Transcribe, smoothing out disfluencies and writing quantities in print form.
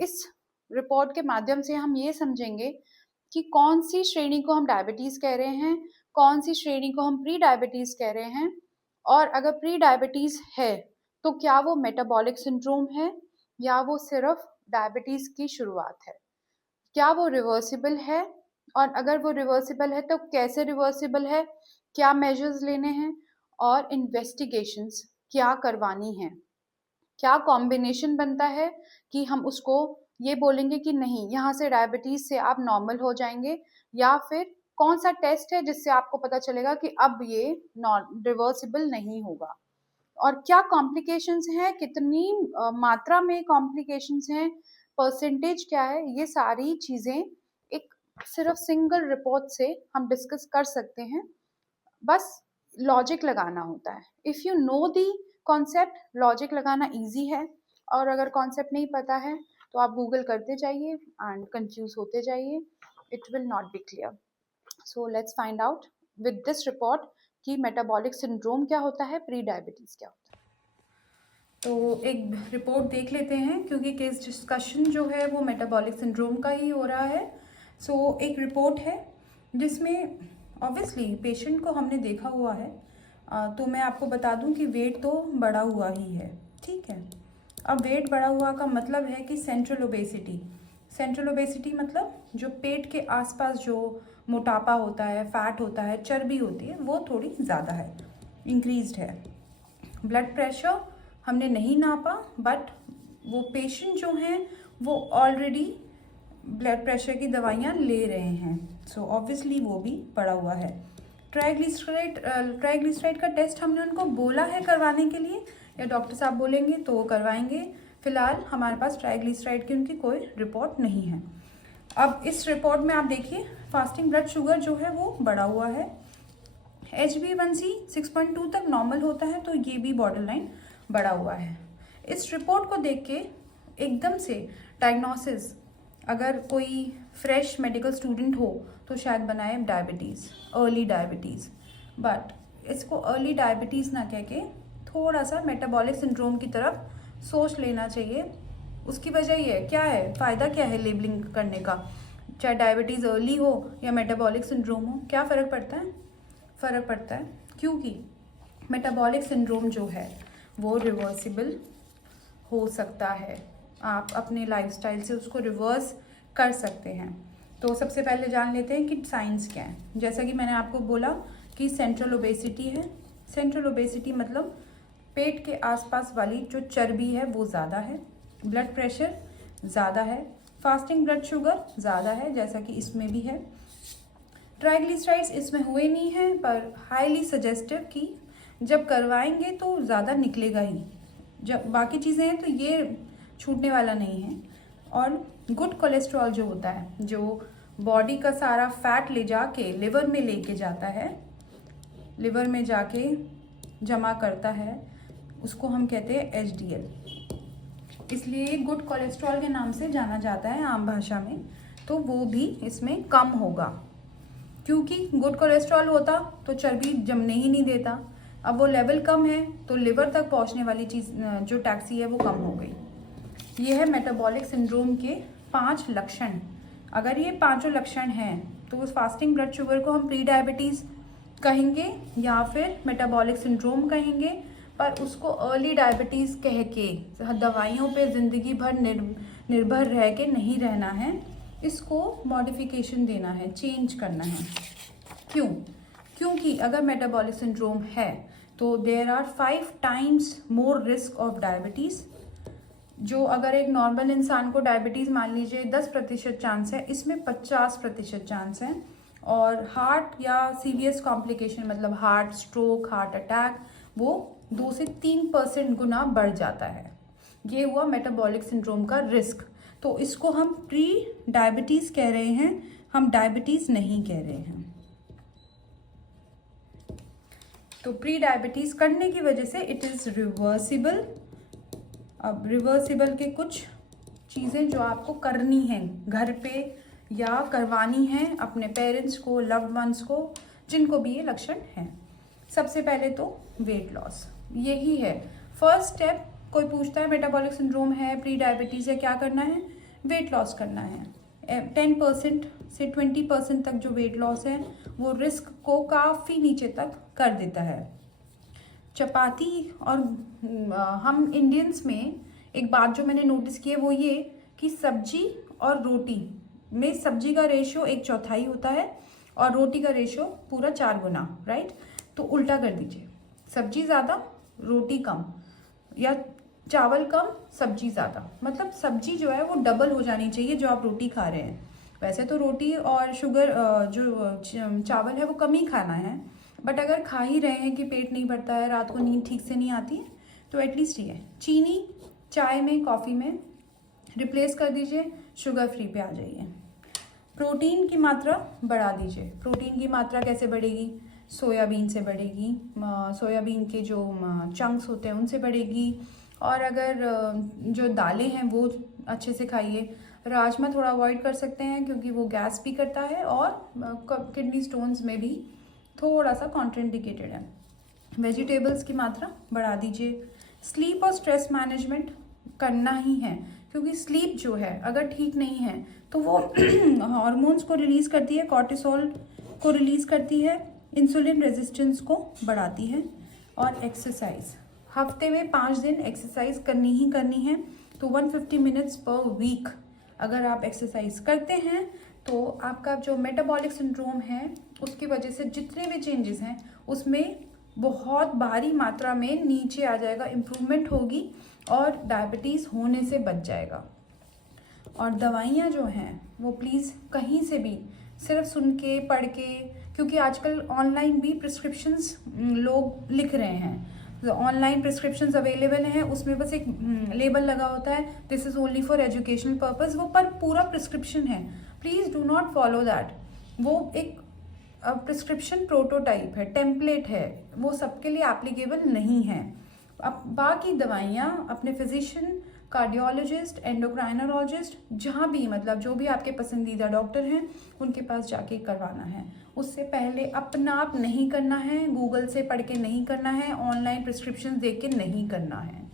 इस रिपोर्ट के माध्यम से हम ये समझेंगे कि कौन सी श्रेणी को हम डायबिटीज कह रहे हैं, कौन सी श्रेणी को हम प्री डायबिटीज कह रहे हैं, और अगर प्री डायबिटीज है तो क्या वो मेटाबॉलिक सिंड्रोम है या वो सिर्फ डायबिटीज की शुरुआत है, क्या वो रिवर्सिबल है, और अगर वो रिवर्सिबल है तो कैसे रिवर्सिबल है, क्या मेजर्स लेने हैं, और इन्वेस्टिगेशंस क्या करवानी है, क्या कॉम्बिनेशन बनता है कि हम उसको ये बोलेंगे कि नहीं यहाँ से डायबिटीज से आप नॉर्मल हो जाएंगे, या फिर कौन सा टेस्ट है जिससे आपको पता चलेगा कि अब ये नॉन रिवर्सिबल नहीं होगा, और क्या कॉम्प्लिकेशंस हैं, कितनी मात्रा में कॉम्प्लिकेशंस हैं, परसेंटेज क्या है, ये सारी चीजें एक सिर्फ सिंगल रिपोर्ट से हम डिस्कस कर सकते हैं। बस लॉजिक लगाना होता है। If you know the concept, logic लगाना इजी है, और अगर कॉन्सेप्ट नहीं पता है तो आप गूगल करते जाइए एंड कंफ्यूज होते जाइए, it will not be clear. So let's find out with this report कि मेटाबॉलिक सिंड्रोम क्या होता है, प्री डायबिटीज़ क्या होता है। तो एक रिपोर्ट देख लेते हैं, क्योंकि केस डिस्कशन जो है वो मेटाबॉलिक सिंड्रोम का ही हो रहा है। सो एक रिपोर्ट है जिसमें ऑब्वियसली पेशेंट को हमने देखा हुआ है। तो मैं आपको बता दूं कि वेट तो बढ़ा हुआ ही है, ठीक है। अब वेट बढ़ा हुआ का मतलब है कि सेंट्रल ओबेसिटी मतलब जो पेट के आसपास जो मोटापा होता है, फैट होता है, चर्बी होती है, वो थोड़ी ज़्यादा है, इंक्रीज्ड है। ब्लड प्रेशर हमने नहीं नापा, बट वो पेशेंट जो हैं वो ऑलरेडी ब्लड प्रेशर की दवाइयाँ ले रहे हैं, सो ऑब्वियसली वो भी बढ़ा हुआ है। ट्राइग्लिसराइड का टेस्ट हमने उनको बोला है करवाने के लिए, या डॉक्टर साहब बोलेंगे तो वो करवाएंगे। फिलहाल हमारे पास ट्राइग्लिसराइड की उनकी कोई रिपोर्ट नहीं है। अब इस रिपोर्ट में आप देखिए फास्टिंग ब्लड शुगर जो है वो बढ़ा हुआ है। HbA1c 6.2 तक नॉर्मल होता है, तो ये भी बॉर्डर लाइन बढ़ा हुआ है। इस रिपोर्ट को देख के एकदम से डायग्नोसिस, अगर कोई फ्रेश मेडिकल स्टूडेंट हो तो शायद बनाए डायबिटीज़, अर्ली डायबिटीज़, बट इसको अर्ली डायबिटीज़ ना कह के थोड़ा सा मेटाबॉलिक सिंड्रोम की तरफ सोच लेना चाहिए। उसकी वजह ये क्या है, फ़ायदा क्या है लेबलिंग करने का, चाहे डायबिटीज़ अर्ली हो या मेटाबॉलिक सिंड्रोम हो, क्या फ़र्क पड़ता है? फ़र्क पड़ता है, क्योंकि मेटाबॉलिक सिंड्रोम जो है वो रिवर्सिबल हो सकता है। आप अपने लाइफस्टाइल से उसको रिवर्स कर सकते हैं। तो सबसे पहले जान लेते हैं कि साइंस क्या है। जैसा कि मैंने आपको बोला कि सेंट्रल ओबेसिटी है। सेंट्रल ओबेसिटी मतलब पेट के आसपास वाली जो चर्बी है वो ज़्यादा है, ब्लड प्रेशर ज़्यादा है, फास्टिंग ब्लड शुगर ज़्यादा है, जैसा कि इसमें भी है। ट्राइग्लिसराइड्स इसमें हुए नहीं हैं, पर हाईली सजेस्टिव कि जब करवाएंगे तो ज़्यादा निकलेगा ही, जब बाकी चीज़ें हैं तो ये छूटने वाला नहीं है। और गुड कोलेस्ट्रॉल जो होता है, जो बॉडी का सारा फैट ले जाके लिवर में लेके जाता है, लिवर में जाके जमा करता है, उसको हम कहते हैं HDL। इसलिए गुड कोलेस्ट्रॉल के नाम से जाना जाता है आम भाषा में। तो वो भी इसमें कम होगा, क्योंकि गुड कोलेस्ट्रॉल होता तो चर्बी जमने ही नहीं देता। अब वो लेवल कम है तो लिवर तक पहुंचने वाली चीज़ जो टैक्सी है वो कम हो गई। ये है मेटाबॉलिक सिंड्रोम के 5 लक्षण। अगर ये 5 लक्षण हैं तो उस फास्टिंग ब्लड शुगर को हम प्री डायबिटीज़ कहेंगे या फिर मेटाबॉलिक सिंड्रोम कहेंगे, पर उसको अर्ली डायबिटीज़ कह के दवाइयों पे ज़िंदगी भर निर्भर रह के नहीं रहना है, इसको मॉडिफिकेशन देना है, चेंज करना है। क्यों? क्योंकि अगर मेटाबॉलिक सिंड्रोम है तो there are 5 times more risk of diabetes. जो अगर एक नॉर्मल इंसान को डायबिटीज़ मान लीजिए 10% चांस है, इसमें 50% चांस है। और हार्ट या सीरियस कॉम्प्लिकेशन मतलब हार्ट स्ट्रोक, हार्ट अटैक, वो 2 से 3% गुना बढ़ जाता है। ये हुआ मेटाबॉलिक सिंड्रोम का रिस्क। तो इसको हम प्री डायबिटीज़ कह रहे हैं, हम डायबिटीज़ नहीं कह रहे हैं। तो प्री डायबिटीज़ करने की वजह से इट इज़ रिवर्सिबल। अब रिवर्सिबल के कुछ चीज़ें जो आपको करनी हैं घर पे या करवानी हैं अपने पेरेंट्स को, लव्ड वंस को, जिनको भी ये लक्षण हैं। सबसे पहले तो वेट लॉस, यही है फर्स्ट स्टेप। कोई पूछता है मेटाबॉलिक सिंड्रोम है, प्री डायबिटीज़ है, क्या करना है? वेट लॉस करना है। 10% से 20% तक जो वेट लॉस है वो रिस्क को काफ़ी नीचे तक कर देता है। चपाती और हम इंडियंस में एक बात जो मैंने नोटिस की है वो ये कि सब्जी और रोटी में सब्जी का रेशियो 1/4 होता है और रोटी का रेशियो पूरा 4 गुना, राइट। तो उल्टा कर दीजिए, सब्जी ज़्यादा रोटी कम, या चावल कम सब्जी ज़्यादा, मतलब सब्जी जो है वो डबल हो जानी चाहिए जो आप रोटी खा रहे हैं। वैसे तो रोटी और शुगर जो चावल है वो कम ही खाना है, बट अगर खा ही रहे हैं कि पेट नहीं भरता है, रात को नींद ठीक से नहीं आती, तो एटलीस्ट ये चीनी चाय में कॉफ़ी में रिप्लेस कर दीजिए, शुगर फ्री पे आ जाइए। प्रोटीन की मात्रा बढ़ा दीजिए। प्रोटीन की मात्रा कैसे बढ़ेगी? सोयाबीन से बढ़ेगी, सोयाबीन के जो चंक्स होते हैं उनसे बढ़ेगी, और अगर जो दालें हैं वो अच्छे से खाइए। राजमा थोड़ा अवॉइड कर सकते हैं क्योंकि वो गैस भी करता है और किडनी स्टोन्स में भी थोड़ा सा कॉन्ट्राइंडिकेटेड है। वेजिटेबल्स की मात्रा बढ़ा दीजिए। स्लीप और स्ट्रेस मैनेजमेंट करना ही है, क्योंकि स्लीप जो है अगर ठीक नहीं है तो वो हार्मोन्स को रिलीज़ करती है, कॉर्टिसोल को रिलीज़ करती है, इंसुलिन रेजिस्टेंस को बढ़ाती है। और एक्सरसाइज, हफ्ते में 5 दिन एक्सरसाइज करनी ही करनी है। तो 150 मिनट्स पर वीक अगर आप एक्सरसाइज करते हैं तो आपका जो मेटाबॉलिक सिंड्रोम है उसकी वजह से जितने भी चेंजेस हैं उसमें बहुत भारी मात्रा में नीचे आ जाएगा, इम्प्रूवमेंट होगी और डायबिटीज़ होने से बच जाएगा। और दवाइयाँ जो हैं वो प्लीज़ कहीं से भी सिर्फ सुन के पढ़ के, क्योंकि आजकल ऑनलाइन भी प्रिस्क्रिप्शंस लोग लिख रहे हैं, ऑनलाइन प्रिस्क्रिप्शंस अवेलेबल हैं, उसमें बस एक लेबल लगा होता है this is only for educational purpose, वो पर पूरा प्रिस्क्रिप्शन है। Please do not follow that. वो एक प्रिस्क्रिप्शन प्रोटोटाइप है, टेम्पलेट है, वो सबके लिए एप्लीकेबल नहीं है। अब बाकी दवाइयाँ अपने फिजिशियन, कार्डियोलॉजिस्ट, एंडोक्राइनोलॉजिस्ट, जहाँ भी मतलब जो भी आपके पसंदीदा डॉक्टर हैं उनके पास जाके करवाना है। उससे पहले अपना आप नहीं करना है, गूगल से पढ़ के नहीं करना है, ऑनलाइन प्रिस्क्रिप्शन देख के नहीं करना है।